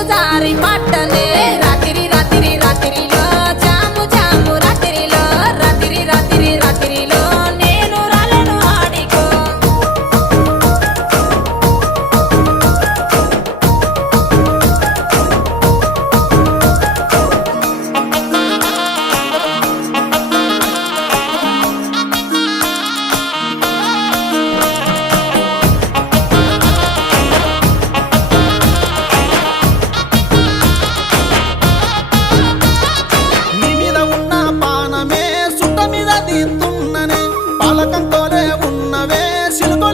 నీరు జారి పట్టనే రాత్రి రాత్రి రాత్రిలో జాము జాము రాత్రిలో రాత్రి రాత్రి రాత్రిలో నేను రాలేను ఆడికో నీ మీద ఉన్న పానమే సుట్ట మీద తీస్తున్ననే పాలకంతోనే ఉన్నవే సిలుక